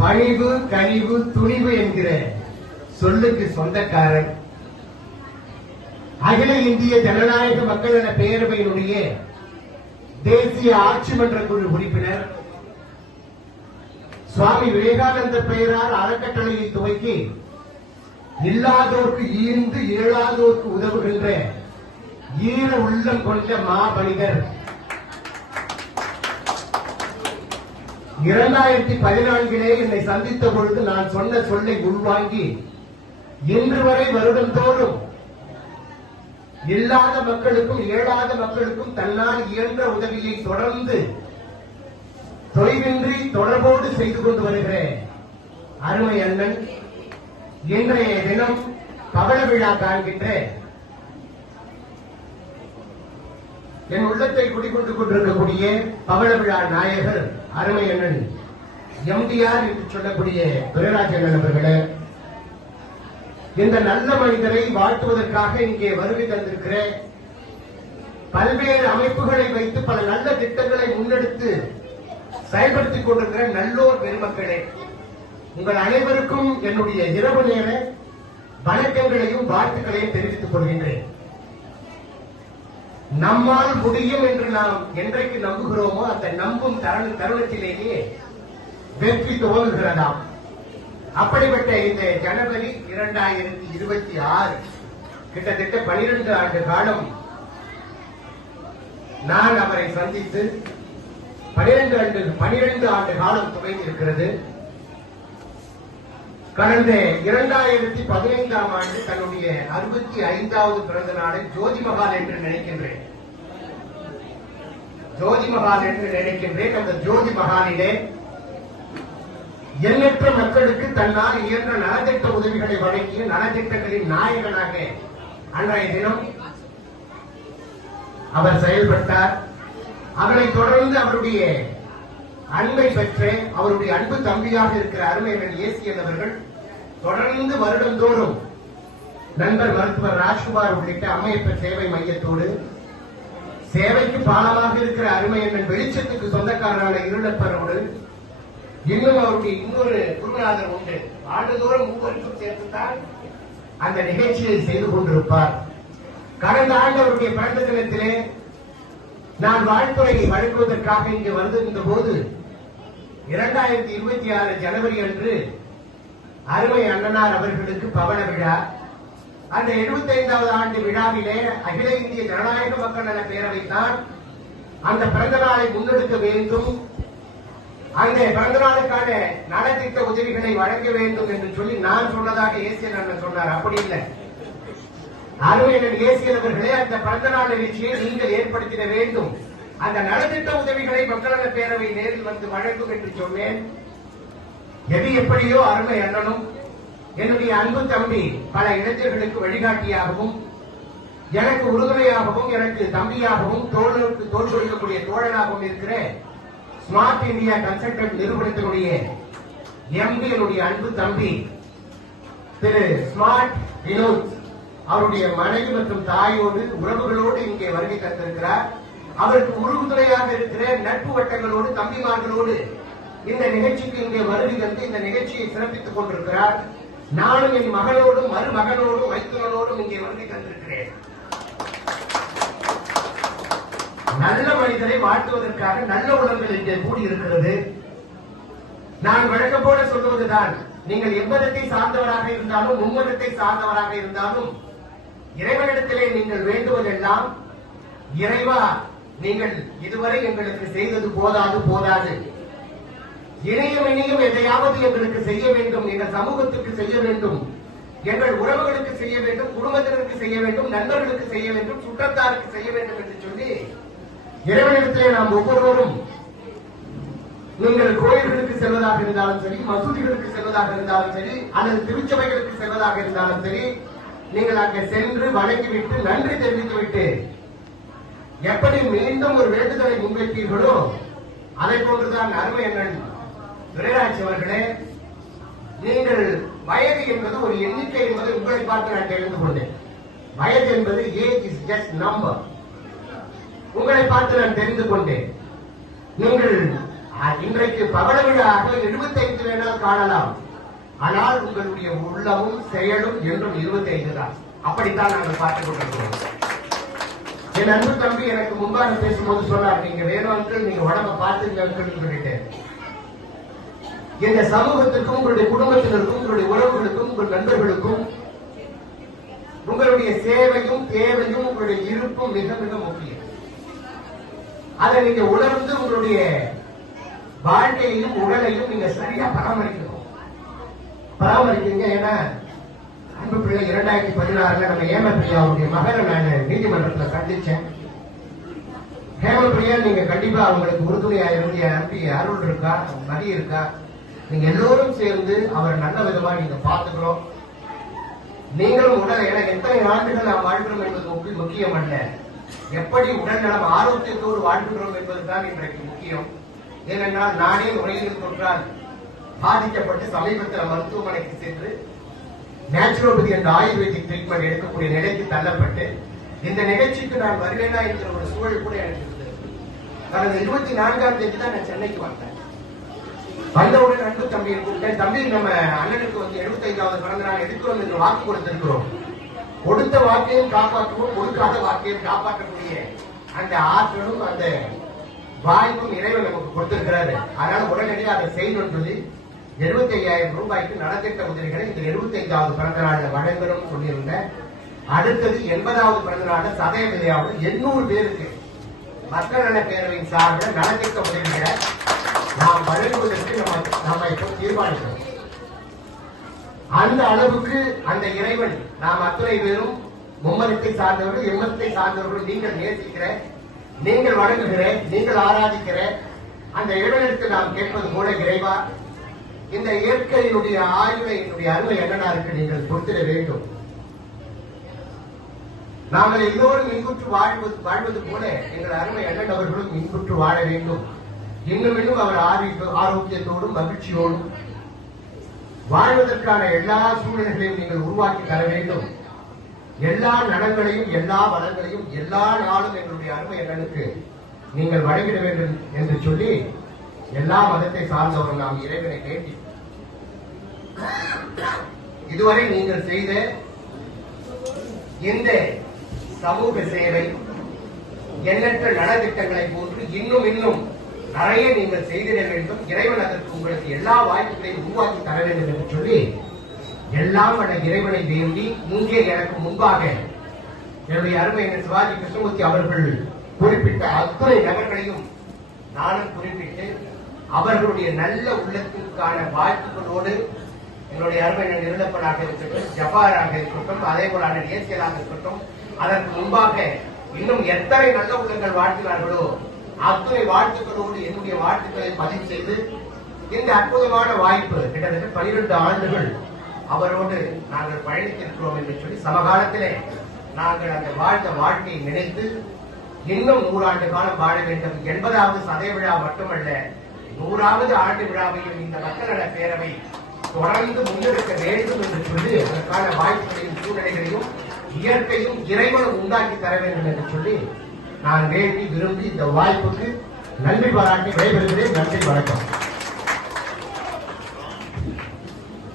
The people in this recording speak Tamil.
பணிவு, கனிவு, துணிவு என்கிற சொல்லுக்கு சொந்தக்காரர், அகில இந்திய ஜனநாயக மக்கள் நல பேரவையினுடைய தேசிய ஆட்சி மன்ற குழு உறுப்பினர், சுவாமி விவேகானந்த பெயரால் அறக்கட்டளையை துவக்கி இல்லாதோருக்கு ஈர்ந்து இயலாதோருக்கு உதவுகின்ற ஈர உள்ளம் கொண்ட மாமனிதர். 2014 என்னை சந்தித்த பொழுது நான் சொன்ன சொல்லை உள்வாங்கி இன்று வரை வருடந்தோறும் இல்லாத மக்களுக்கும் இயலாத மக்களுக்கும் தன்னால் இயன்ற உதவியை தொடர்ந்து தொய்வின்றி தொடர்போடு செய்து கொண்டு வருகிற அருமை அண்ணன் இன்றைய தினம் பவள விழா காண்கின்ற என் உள்ளத்தை குடிக்கொண்டு கொண்டிருக்கக்கூடிய பவள விழா நாயகர் அருமை அண்ணன் எம்டிஆர் என்று சொல்லக்கூடிய துரைராஜன் அவர்களே, இந்த நல்ல மனிதரை வாழ்த்துவதற்காக இங்கே வருகை தந்திருக்கிற பல்வேறு அமைப்புகளை வைத்து பல நல்ல திட்டங்களை முன்னெடுத்து செயல்படுத்திக் கொண்டிருக்கிற நல்லோர் பெருமக்களே, உங்கள் அனைவருக்கும் என்னுடைய இரவு நேர வணக்கங்களையும் வாழ்த்துக்களையும் தெரிவித்துக் கொள்கின்றேன். நம்மால் முடியும் என்று நாம் என்றைக்கு நம்புகிறோமோ அந்த நம்பும் தருணத்திலேயே வெற்றி துவங்குகிறதாம். அப்படிப்பட்ட இந்த ஜனவரி 2026 கிட்டத்தட்ட 12 ஆண்டு காலம் நான் அவரை சந்தித்து 12 ஆண்டு காலம் துவங்கியிருக்கிறது. கடந்த 2015ஆம் ஆண்டு தன்னுடைய 65வது பிறந்த நாளை ஜோதி மகால் என்று நினைக்கின்றேன். அந்த ஜோதி மகாலிலே எண்ணற்ற மக்களுக்கு தன்னால் இயன்ற நலத்திட்ட உதவிகளை வழங்கிய நலத்திட்டங்களின் நாயகனாக அன்றைய தினம் அவர் செயல்பட்டார். அவரை தொடர்ந்து அவருடைய அன்பை பெற்று அவருடைய அன்பு தம்பியாக இருக்கிற அருமையன் ஏசியன் அவர்கள் தொடர்ந்து வருடந்தோறும் நண்பர் மருத்துவர் ராஜ்குமார் உள்ளிட்ட அம்மையப்ப சேவை மையத்தோடு சேவைக்கு பாலமாக இருக்கிற அருமையன் வெளிச்சத்துக்கு சொந்தக்காரரான இருளப்பரோடு இன்னும் அவருடைய இன்னொரு குருநாதர் உண்டு. ஆண்டுதோறும் மூவருக்கும் சேர்த்துத்தான் அந்த நிகழ்ச்சியை செய்து கொண்டிருப்பார். கடந்த ஆண்டு அவருடைய பிறந்த தினத்திலே நான் வாழ்த்துறையை வழங்குவதற்காக இங்கு வந்திருந்த போது 2026 ஜனவரி அன்று அருமை அண்ணனார் அவர்களுக்கு பவள விழா, அந்த 75வது ஆண்டு விழாவிலே அகில இந்திய ஜனநாயக மக்கள் நல பேரவை தான் அந்த பிறந்த நாளை முன்னெடுக்க வேண்டும், அந்த பிறந்த நாளுக்கான நலத்திட்ட உதவிகளை வழங்க வேண்டும் என்று சொல்லி நான் சொன்னதாக ஏசியன் அண்ணன் சொன்னார். அப்படி இல்லை, அருமையன் ஏசியன் அவர்களே, அந்த பிறந்த நாள் நிகழ்ச்சியை நீங்கள் ஏற்படுத்திட வேண்டும், அந்த நலத்திட்ட உதவிகளை மக்கள் நல பேரவை நேரில் வந்து வழங்கும் என்று சொன்னேன். எது எப்படியோ அருமை அண்ணனும் என்னுடைய அன்பு தம்பி பல இளைஞர்களுக்கு வழிகாட்டியாகவும் எனக்கு உறுதுணையாகவும் எனக்கு தம்பியாகவும் தோழருக்கு தோல் கொடுக்கக்கூடிய தோழனாகவும் இருக்கிற ஸ்மார்ட் இந்தியா கன்சல்டன்ட் நிறுவனத்தினுடைய எம்டி என்னுடைய அன்பு தம்பி திரு ஸ்மார்ட் வினோத் அவருடைய மனைவி மற்றும் தாயோடு உறவுகளோடு இங்கே வருகை தந்திருக்கிறார். அவருக்கு உறுதுணையாக இருக்கிற நட்பு வட்டங்களோடு தம்பிமார்களோடு இந்த நிகழ்ச்சிக்கு இங்கே வருகை தந்து இந்த நிகழ்ச்சியை சிறப்பித்துக் கொண்டிருக்கிறார். நானும் என் மகளோடும் மருமகனோடும் மைத்துனோடும் இங்கே வருகை தந்திருக்கிறேன். நல்ல மனிதரை வாழ்த்துவதற்காக நல்ல உணர்வுகள் இங்கே கூடியிருக்கிறது. நான் வழக்கம் போல சொல்லுவதுதான், நீங்கள் எவ்வளத்தை சார்ந்தவராக இருந்தாலும் மும்மதத்தை சார்ந்தவராக இருந்தாலும் இறைவனிடத்திலே நீங்கள் வேண்டுவதெல்லாம், இறைவா நீங்கள் இதுவரை எங்களுக்கு செய்தது போதாது, இணையும் எதையாவது எங்களுக்கு செய்ய வேண்டும், எங்கள் சமூகத்துக்கு செய்ய வேண்டும், எங்கள் உறவுகளுக்கு செய்ய வேண்டும், குடும்பத்தினருக்கு செய்ய வேண்டும், நண்பர்களுக்கு செய்ய வேண்டும், சுற்றத்தாருக்கு செய்ய வேண்டும் என்று சொல்லி இறைவனிடத்திலே நாம் ஒவ்வொருவரும், நீங்கள் கோயில்களுக்கு செல்வதாக இருந்தாலும் சரி, மசூதிகளுக்கு செல்வதாக இருந்தாலும் சரி, அல்லது திருச்சபைகளுக்கு செல்வதாக இருந்தாலும் சரி, நீங்கள் அங்கே சென்று வணங்கிவிட்டு நன்றி தெரிவித்துவிட்டு எப்படி மீண்டும் ஒரு வேண்டுதலை முன்வைப்பீர்களோ அதை போன்றுதான் அருமை அண்ணன் துரைராஜ் அவர்களே, நீங்கள் வயது என்பது ஒரு எண்ணிக்கை என்பதை உங்களை பார்த்து நான் தெரிந்து கொண்டேன். வயது என்பது ஏஜ் இஸ் ஜஸ்ட் நம்பர். உங்களை பார்த்து நான் தெரிந்து கொண்டேன். நீங்கள் இன்றைக்கு பவள விழாக 75 வேணால் காணலாம், ஆனால் உங்களுடைய உள்ளமும் செயலும் என்றும் 25 தான். அப்படித்தான் நாங்கள் பார்த்துக் கொண்டிருக்கிறோம். என் அன்பு தம்பி எனக்கு முன்பாக பேசும்போது சொன்னார், நீங்க வேணும் நீங்க உடம்ப பார்த்துங்க சொல்லிட்டு. இந்த சமூகத்துக்கும் உங்களுடைய குடும்பத்தினருக்கும் உங்களுடைய உறவுகளுக்கும் உங்கள் நண்பர்களுக்கும் உங்களுடைய சேவையும் தேவையும் உங்களுடைய இருப்பும் மிக மிக முக்கியம். அதை நீங்க உணர்ந்து உங்களுடைய வாழ்க்கையையும் உடலையும் நீங்க சரியா பராமரிக்கணும். பராமரிக்கீங்க. ஏன்னா அன்பு பிள்ளை 2016 நம்ம ஹேமபிரியாவுடைய மகனை நான் நீதிமன்றத்தில் சந்திச்சேன். ஹேமபிரியா நீங்க கண்டிப்பா அவங்களுக்கு உறுதுணையா இருந்து நம்பி அருள் இருக்கா, மதி இருக்கா, நீங்க எல்லோரும் சேர்ந்து அவர் நல்ல விதமா நீங்க பாத்துக்கிறோம். நீங்களும் உடல் என எத்தனை ஆண்டுகள் நாம் வாழ்கிறோம் என்பது முக்கியம் அல்ல, எப்படி உடல் நலம் ஆரோக்கியத்தோடு வாழ்கிறோம் என்பதுதான் இன்றைக்கு முக்கியம். ஏனென்றால் நானே நுரையீரல் தொற்றால் பாதிக்கப்பட்டு சமீபத்தில் மருத்துவமனைக்கு சென்று நேச்சுரோபதி என்ற ஆயுர்வேதிக் ட்ரீட்மெண்ட் எடுக்கக்கூடிய நிலைக்கு தள்ளப்பட்டு இந்த நிகழ்ச்சிக்கு நான் வருவேனா என்கிற ஒரு சூழல் கூட எனக்கு இருந்தது. கடந்த 24ஆம் தேதி தான் நான் சென்னைக்கு வந்தேன். வந்தவுடன் அன்பு தம்பி கூப்பிட்டேன். தம்பி, நம்ம அண்ணனுக்கு 75வது பிறந்த நாள் எடுக்கிறோம் என்று வாக்கு கொடுத்திருக்கிறோம். கொடுத்த வாக்கையும் காப்பாற்றுவோம், கொடுக்காத வாக்கையும் காப்பாற்றக்கூடிய அந்த ஆற்றலும் அந்த வாய்ப்பும் இறைவன் நமக்கு கொடுத்திருக்கிறாரு. அதனால உடனடியாக அதை செய்யணும்னு சொல்லி 75,000 ரூபாய்க்கு நலத்திட்ட உதவிகளை இந்த 75வது பிறந்த நாள்ல வழங்கணும் சொல்லியிருந்தேன். அடுத்தது 80வது பிறந்த நாள்ல சதய விதையாவது 800 பேருக்கு மக்கள் நல பேரவையின் சார்பில் நலத்திட்ட உதவிகளை நாம் வழங்குவதற்கு நம்ம இப்போ தீர்மானிக்கிறோம். அந்த அளவுக்கு அந்த இறைவன் நாம் அத்தனை பேரும் மும்மதத்தை சார்ந்தவர்கள் எம்மதத்தை சார்ந்தவர்கள் நீங்கள் நேசிக்கிற, நீங்கள் வணங்குகிற, நீங்கள் ஆராதிக்கிற அந்த இறைவனுக்கு நாம் கேட்பது போல, இறைவா இந்த இயற்கையினுடைய ஆய்வை என்னுடைய அருமை அண்ணனாருக்கு நீங்கள் கொடுத்திட வேண்டும். நாங்கள் எல்லோரும் இன்புற்று வாழ்வது போல எங்கள் அருமை அண்ணன் அவர்களும் இன்புற்று வாழ வேண்டும். இன்னும் இன்னும் அவர் ஆரோக்கியத்தோடும் மகிழ்ச்சியோடும் வாழ்வதற்கான எல்லா சூழ்நிலைகளையும் நீங்கள் உருவாக்கி தர வேண்டும். எல்லா நலங்களையும் எல்லா வளங்களையும் எல்லா நாளும் எங்களுடைய அருமை அண்ணனுக்கு நீங்கள் வழங்கிட வேண்டும் என்று சொல்லி எல்லா மதத்தை சார்ந்தவர்கள் நாம் இறைவனை கேட்டி இதுவரை நீங்கள் செய்த இந்த சமூக சேவை எண்ணற்ற நலத்திட்டங்களை போன்று இன்னும் இன்னும் நிறைய நீங்கள் செய்திட வேண்டும். இறைவன் அதற்கு உங்களுக்கு எல்லா வாய்ப்புகளையும் உருவாக்கி தர வேண்டும் என்று சொல்லி எல்லாம் வல்ல இறைவனை வேண்டி இங்கே எனக்கு முன்பாக என்னுடைய அருமை சிவாஜி கிருஷ்ணமூர்த்தி அவர்கள் குறிப்பிட்ட அத்தனை நபர்களையும் நானும் குறிப்பிட்டு அவர்களுடைய நல்ல உள்ளத்திற்கான வாழ்த்துக்களோடு என்னுடைய அருமை நிருளப்பனாக இருக்கட்டும், ஜப்பாராக இருக்கட்டும், அதே போல ஏசியலாக இருக்கட்டும், அதற்கு முன்பாக இன்னும் எத்தனை நல்ல உள்ளங்கள் வாழ்த்தினார்களோ அத்தனை வாழ்த்துக்களோடு என்னுடைய வாழ்த்துக்களை பதிவு செய்து இந்த அற்புதமான வாய்ப்பு கிட்டத்தட்ட 12 ஆண்டுகள் அவரோடு நாங்கள் பயணித்திருக்கிறோம் என்று சொல்லி சமகாலத்திலே நாங்கள் அந்த வாழ்ந்த வாழ்க்கையை நினைத்து இன்னும் 100 ஆண்டு காலம் வாழ வேண்டும். 80வது சதய விழா மட்டுமல்ல, 100வது ஆண்டு விழாவையும் இந்த மக்கள் நல பேரவை தொடர்ந்து முன்னெடுக்க வேண்டும் என்று சொல்லி அதற்கான வாய்ப்புகளையும் சூழ்நிலைகளையும் இயற்கையும் இறைவனும் உண்டாக்கி தர வேண்டும் என்று சொல்லி நான் வேண்டி விரும்பி இந்த வாய்ப்புக்கு நன்றி பாராட்டி விடைபெறுகிறேன். நன்றி, வணக்கம்.